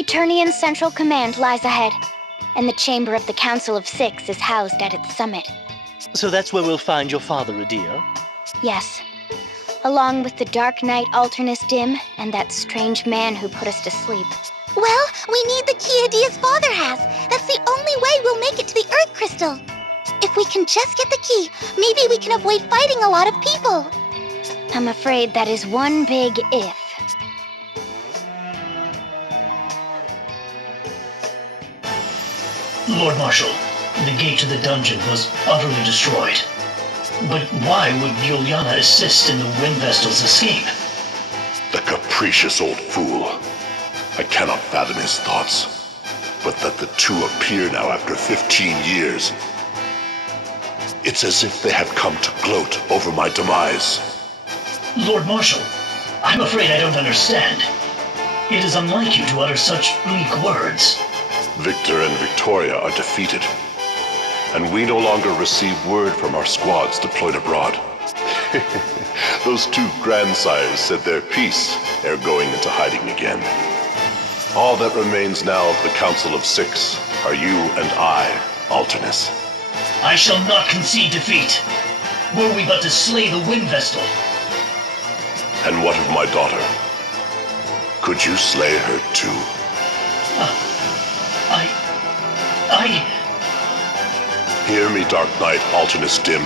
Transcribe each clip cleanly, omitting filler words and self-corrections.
Eternian Central Command lies ahead, and the chamber of the Council of Six is housed at its summit. So that's where we'll find your father, Adia? Yes, along with the Dark Knight Alternus Dim and that strange man who put us to sleep. Well, we need the key Adia's father has. That's the only way we'll make it to the Earth Crystal. If we can just get the key, maybe we can avoid fighting a lot of people. I'm afraid that is one big if. Lord Marshal, the gate to the dungeon was utterly destroyed. But why would Juliana assist in the Wind Vestal's escape? The capricious old fool. I cannot fathom his thoughts. But that the two appear now after 15 years. It's as if they have come to gloat over my demise. Lord Marshal, I'm afraid I don't understand. It is unlike you to utter such bleak words. Victor and Victoria are defeated, and we no longer receive word from our squads deployed abroad. Those two grandsires said their piece ere going into hiding again. All that remains now of the Council of Six are you and I, Alternus. I shall not concede defeat, were we but to slay the Wind Vestal. And what of my daughter? Could you slay her too? Hear me, Dark Knight Alternus Dim.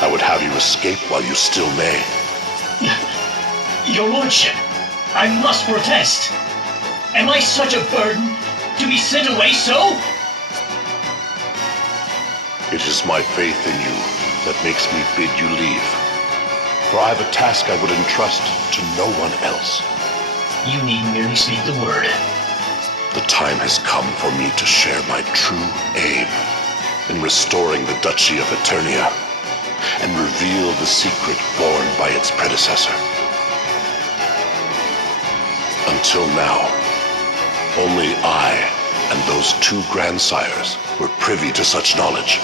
I would have you escape while you still may. Your Lordship, I must protest. Am I such a burden to be sent away so? It is my faith in you that makes me bid you leave. For I have a task I would entrust to no one else. You need merely speak the word. The time has come for me to share my true aim in restoring the Duchy of Eternia and reveal the secret born by its predecessor. Until now, only I and those two grandsires were privy to such knowledge.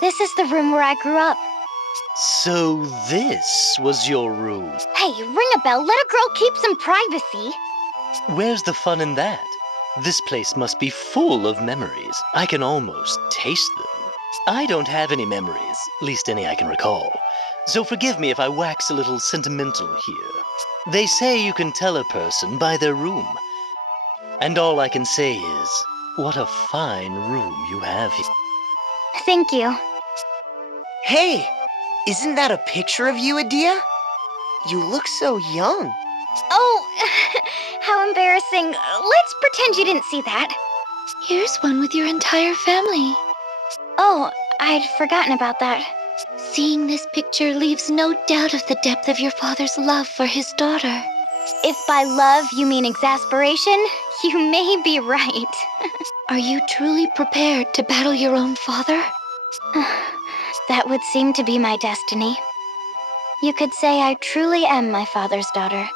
This is the room where I grew up. So this was your room. Hey, ring a bell. Let a girl keep some privacy. Where's the fun in that? This place must be full of memories. I can almost taste them. I don't have any memories, least any I can recall. So forgive me if I wax a little sentimental here. They say you can tell a person by their room. And all I can say is, what a fine room you have here. Thank you. Hey, isn't that a picture of you, Adia? You look so young. Oh, how embarrassing. Let's pretend you didn't see that. Here's one with your entire family. Oh, I'd forgotten about that. Seeing this picture leaves no doubt of the depth of your father's love for his daughter. If by love you mean exasperation, you may be right. Are you truly prepared to battle your own father? That would seem to be my destiny. You could say I truly am my father's daughter.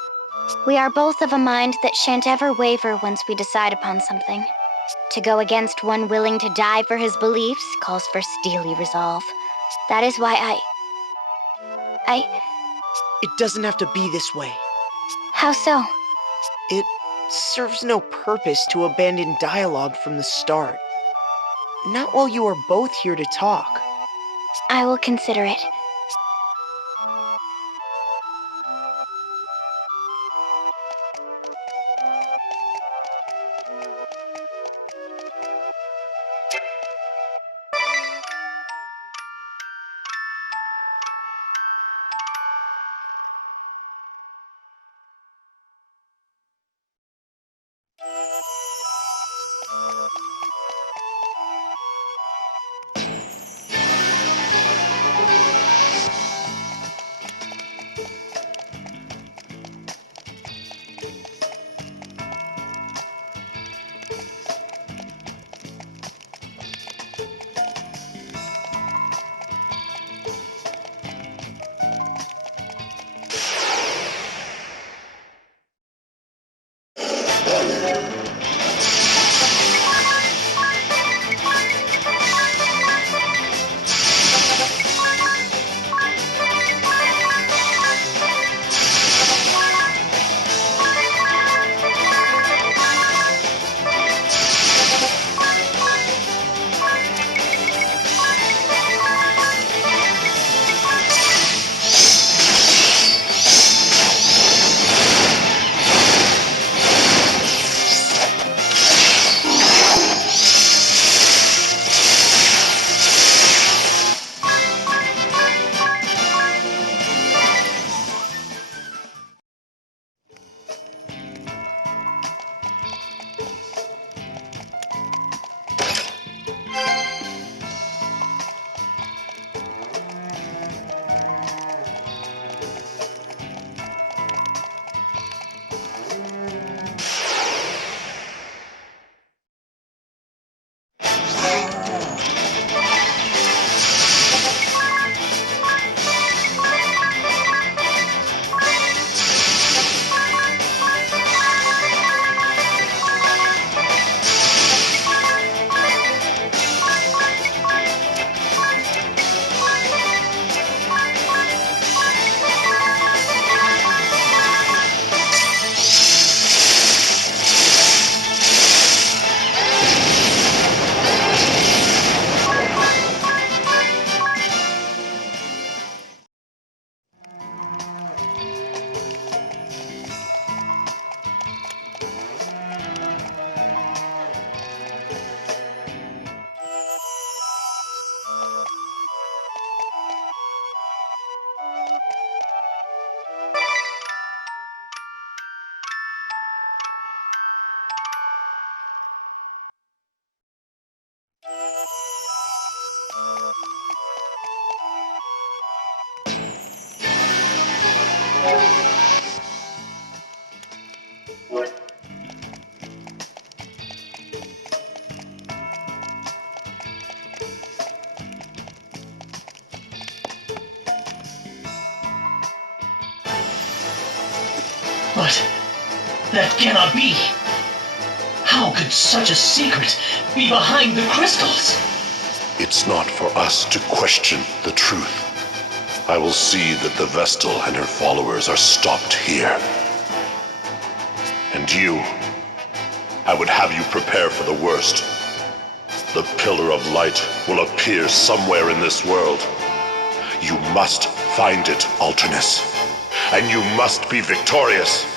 We are both of a mind that shan't ever waver once we decide upon something. To go against one willing to die for his beliefs calls for steely resolve. That is why It doesn't have to be this way. How so? It serves no purpose to abandon dialogue from the start. Not while you are both here to talk. I will consider it. But that cannot be. How could such a secret be behind the crystals? It's not for us to question the truth. I will see that the Vestal and her followers are stopped here. And you, I would have you prepare for the worst. The Pillar of Light will appear somewhere in this world. You must find it, Alternus. And you must be victorious.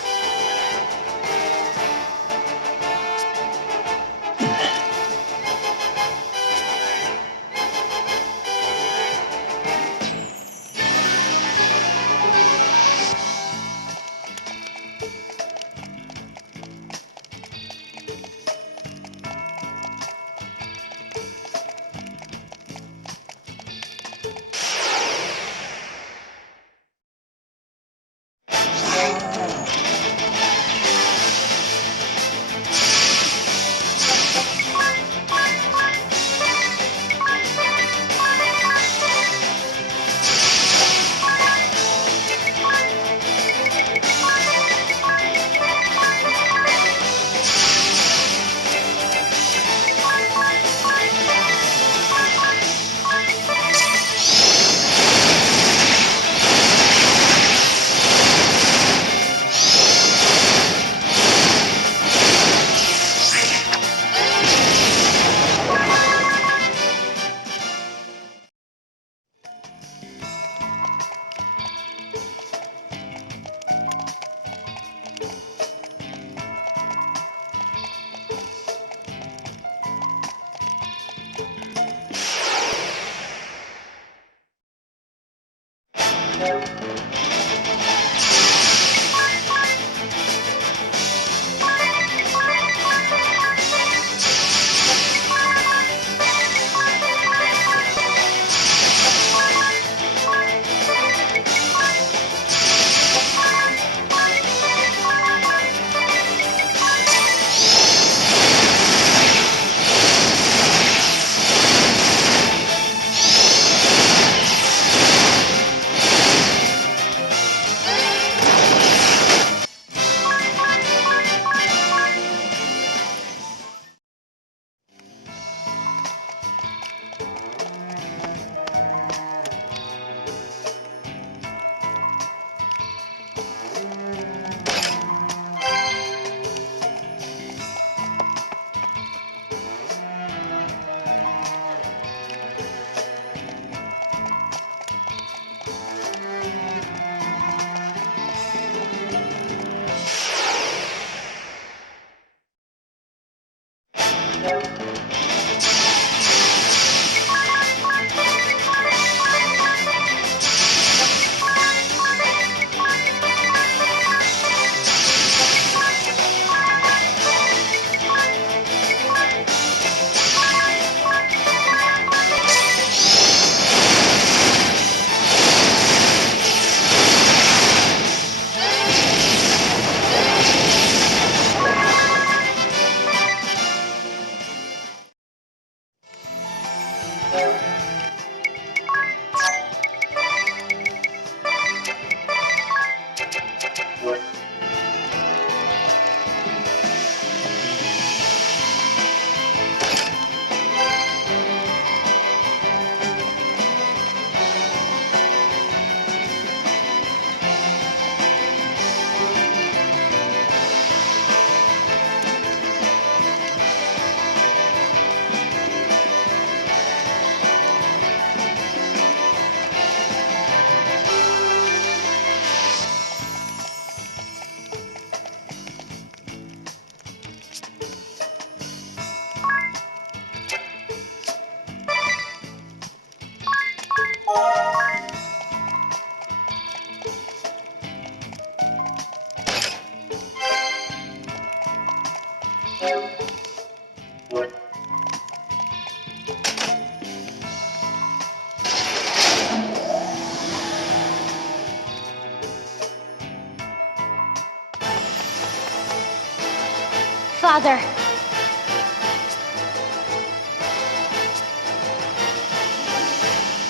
Father.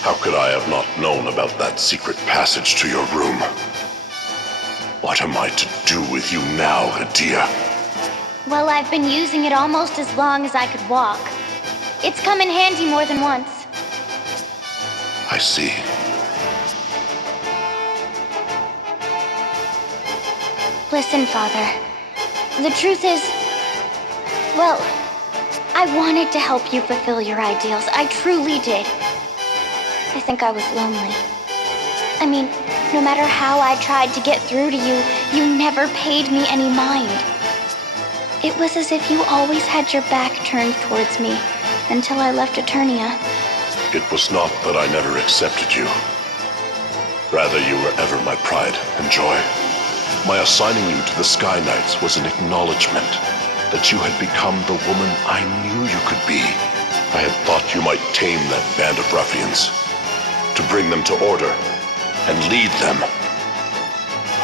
How could I have not known about that secret passage to your room? What am I to do with you now, Adia? Well, I've been using it almost as long as I could walk. It's come in handy more than once. I see. Listen, Father. The truth is, well, I wanted to help you fulfill your ideals. I truly did. I think I was lonely. I mean, no matter how I tried to get through to you, you never paid me any mind. It was as if you always had your back turned towards me until I left Eternia. It was not that I never accepted you. Rather, you were ever my pride and joy. My assigning you to the Sky Knights was an acknowledgement that you had become the woman I knew you could be. I had thought you might tame that band of ruffians, to bring them to order and lead them.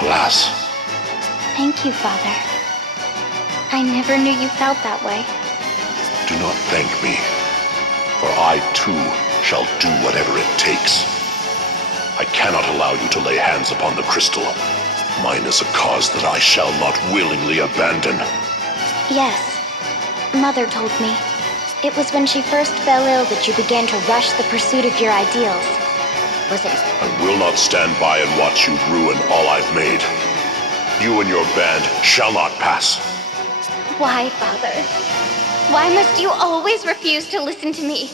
Alas. Thank you, Father. I never knew you felt that way. Do not thank me, for I too shall do whatever it takes. I cannot allow you to lay hands upon the crystal. Mine is a cause that I shall not willingly abandon. Yes. Mother told me. It was when she first fell ill that you began to rush the pursuit of your ideals. Was it? I will not stand by and watch you ruin all I've made. You and your band shall not pass. Why, Father? Why must you always refuse to listen to me?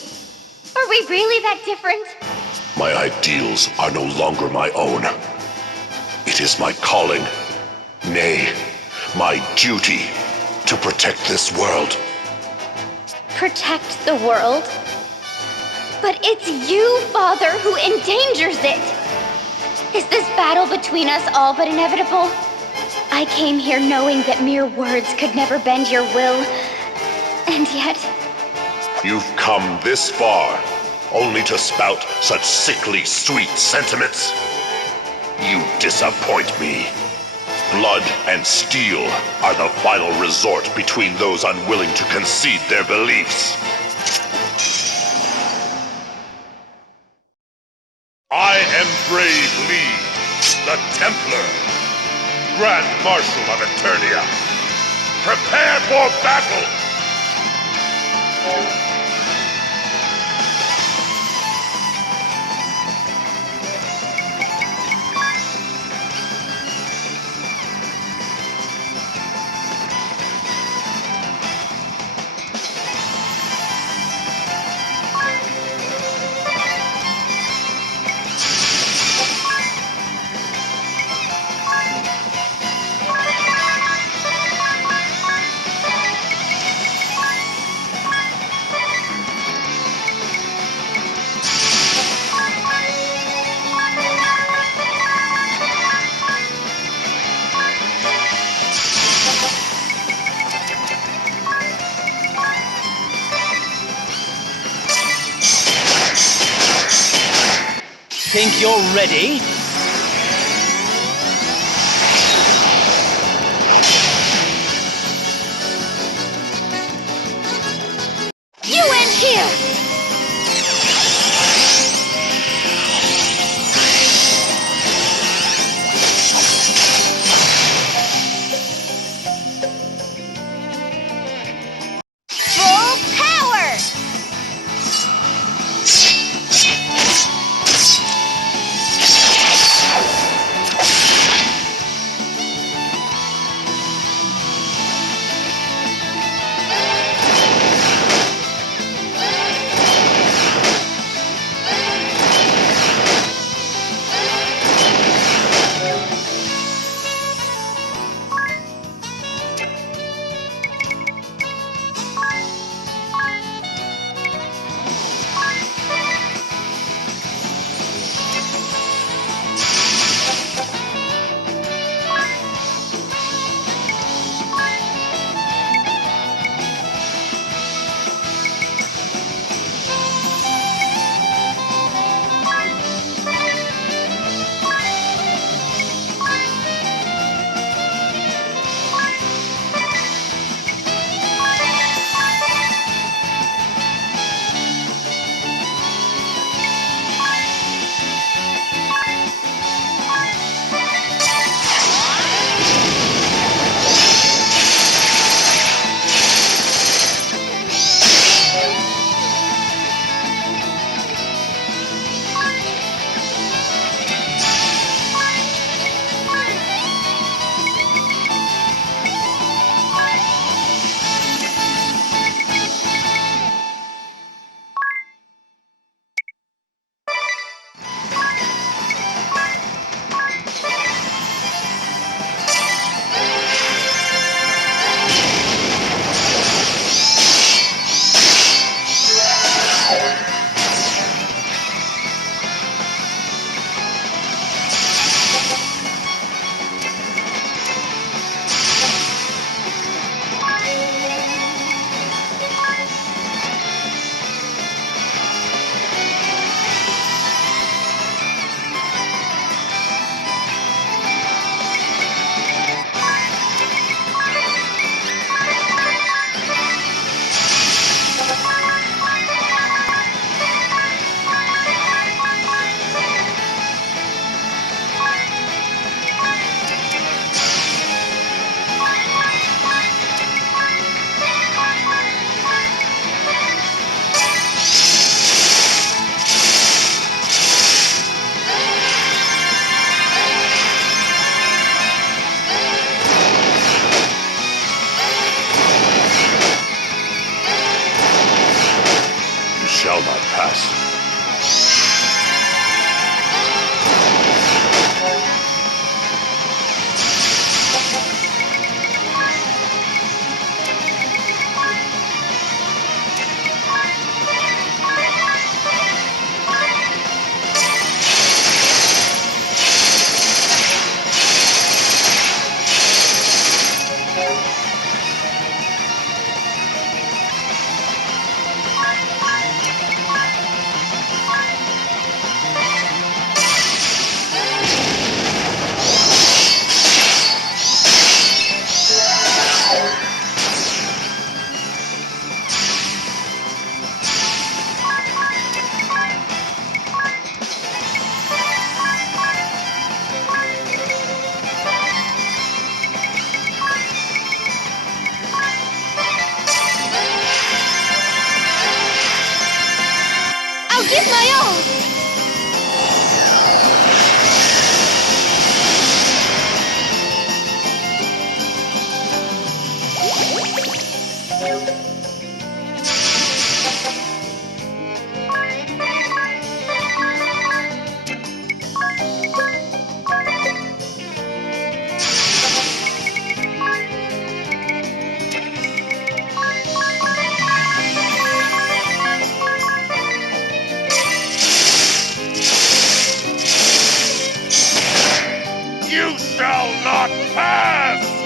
Are we really that different? My ideals are no longer my own. It is my calling, nay, my duty, to protect this world. Protect the world? But it's you, Father, who endangers it! Is this battle between us all but inevitable? I came here knowing that mere words could never bend your will, and yet... You've come this far, only to spout such sickly sweet sentiments? You disappoint me. Blood and steel are the final resort between those unwilling to concede their beliefs. I am Brave Lee, the Templar, Gran Maresciallo of Eternia. Prepare for battle! Think you're ready? You end here! Full power! shall not pass!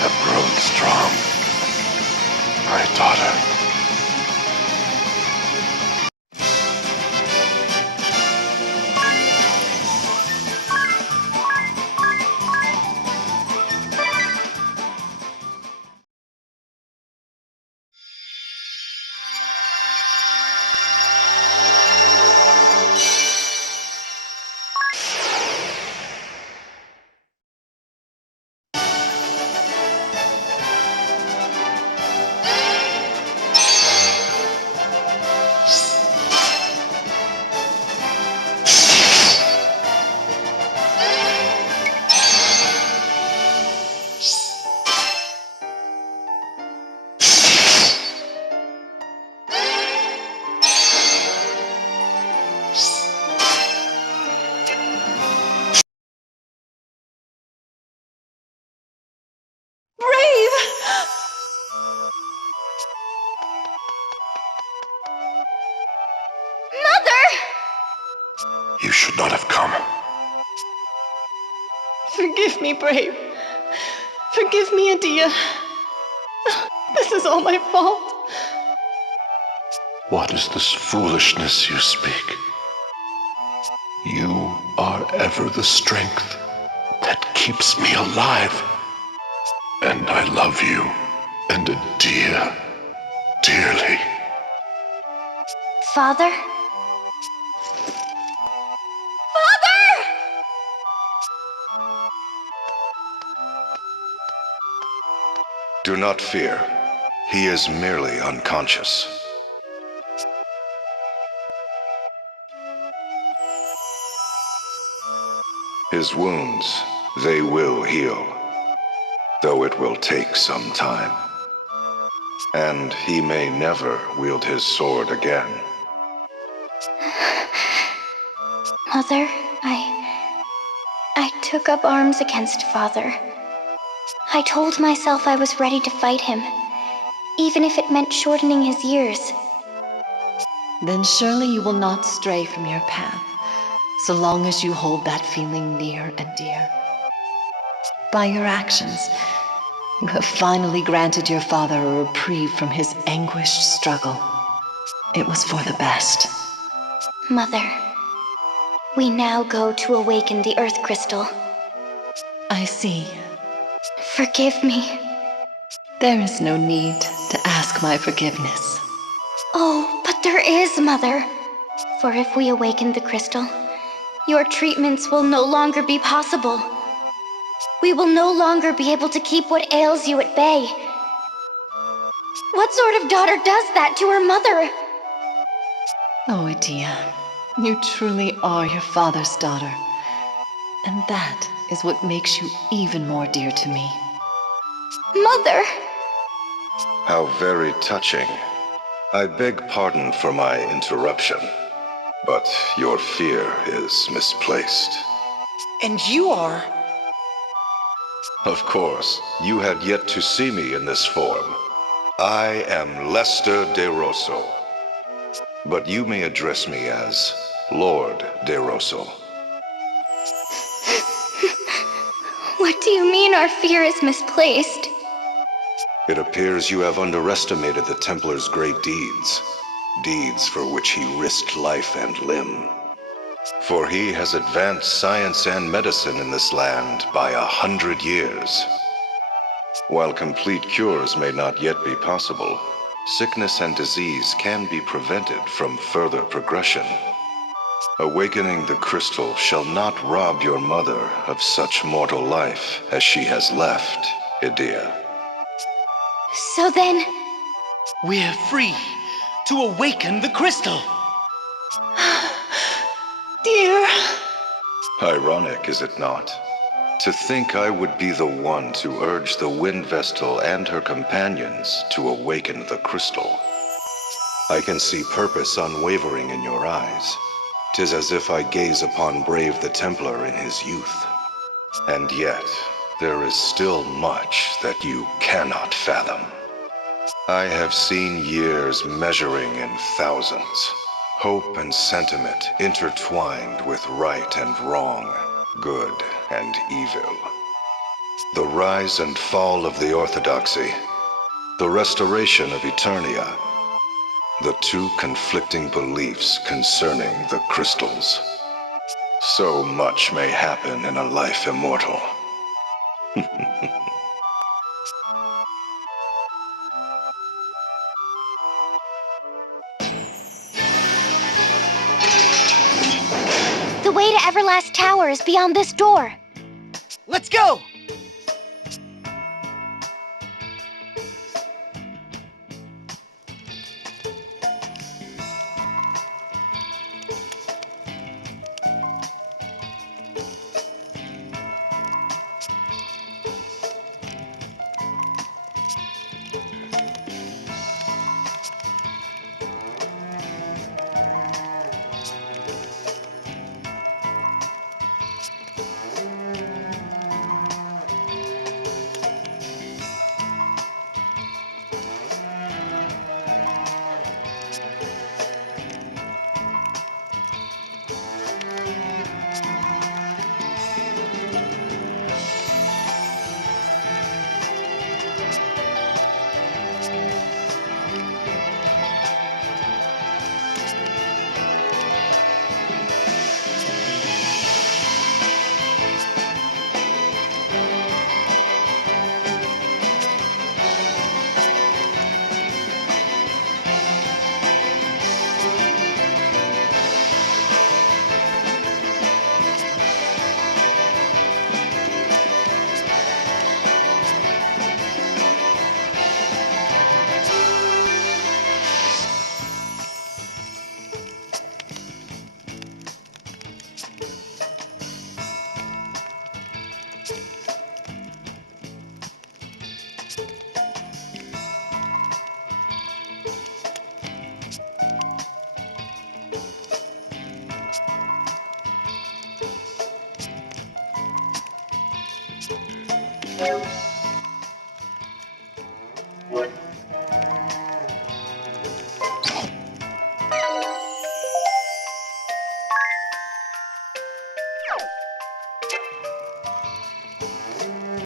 Have grown strong, my daughter. You should not have come. Forgive me, Brave. Forgive me, Adia. This is all my fault. What is this foolishness you speak? You are ever the strength that keeps me alive. And I love you, and Adia, dearly. Father? Do not fear. He is merely unconscious. His wounds, they will heal, though it will take some time. And he may never wield his sword again. Mother, I took up arms against Father. I told myself I was ready to fight him, even if it meant shortening his years. Then surely you will not stray from your path, so long as you hold that feeling near and dear. By your actions, you have finally granted your father a reprieve from his anguished struggle. It was for the best. Mother, we now go to awaken the Earth Crystal. I see. Forgive me. There is no need to ask my forgiveness. Oh, but there is, Mother. For if we awaken the crystal, your treatments will no longer be possible. We will no longer be able to keep what ails you at bay. What sort of daughter does that to her mother? Oh, Etia, you truly are your father's daughter. And that is what makes you even more dear to me. Mother! How very touching. I beg pardon for my interruption, but your fear is misplaced. And you are... Of course, you had yet to see me in this form. I am Lester de Rosso, but you may address me as Lord de Rosso. What do you mean our fear is misplaced? It appears you have underestimated the Templar's great deeds. Deeds for which he risked life and limb. For he has advanced science and medicine in this land by 100 years. While complete cures may not yet be possible, sickness and disease can be prevented from further progression. Awakening the crystal shall not rob your mother of such mortal life as she has left, Idea. So then... We're free to awaken the crystal. Dear! Ironic, is it not? To think I would be the one to urge the Wind Vestal and her companions to awaken the crystal. I can see purpose unwavering in your eyes. 'Tis as if I gaze upon Brave the Templar in his youth. And yet, there is still much that you cannot fathom. I have seen years measuring in thousands. Hope and sentiment intertwined with right and wrong, good and evil. The rise and fall of the Orthodoxy, the restoration of Eternia, the two conflicting beliefs concerning the crystals. So much may happen in a life immortal. The way to Everlast Tower is beyond this door. Let's go!